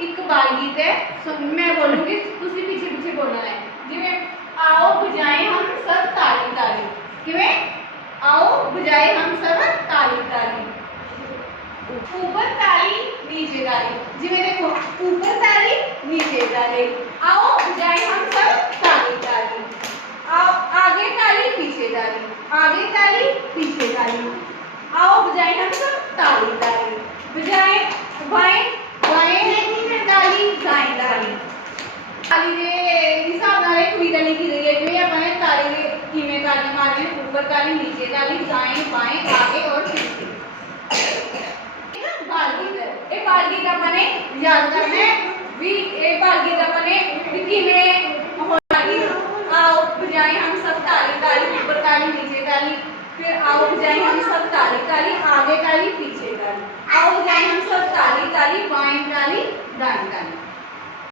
एक बाल गीत है, मैं बोलूँगी तुसी पीछे पीछे बोलना है। जिवें आओ बजाएं हम सब ताली ताली, किवें आओ बजाएं हम सब ताली ताली, ऊपर ताली नीचे ताली, जिवें देखो ऊपर ताली नीचे ताली, आओ बजाएं हम सब ताली ताली, आओ आगे ताली पीछे ताली, आगे ताली पीछे ताली, आओ बजाएं हम सब ताली ताली, बजाएं बाएं बाएं ताली दाएं ताली। ताली दे हिसाब नाल एक विधा लिखी गई है कि अपने ताली दे किवें ताली मारनी है, ऊपर ताली नीचे ताली दाएं बाएं आगे और पीछे। बाल गीत है, ये बाल गीत अपने याद करना है भी, ये बाल गीत अपने किवें आओ बजाएं हम सब ताली ताली, ऊपर ताली नीचे ताली, फिर आओ बजाएं हम सब ताली ताली, आगे ताली पीछे ताली, आओ बजाएं हम सब ताली ताली, बाएं ताली दाएं ताली।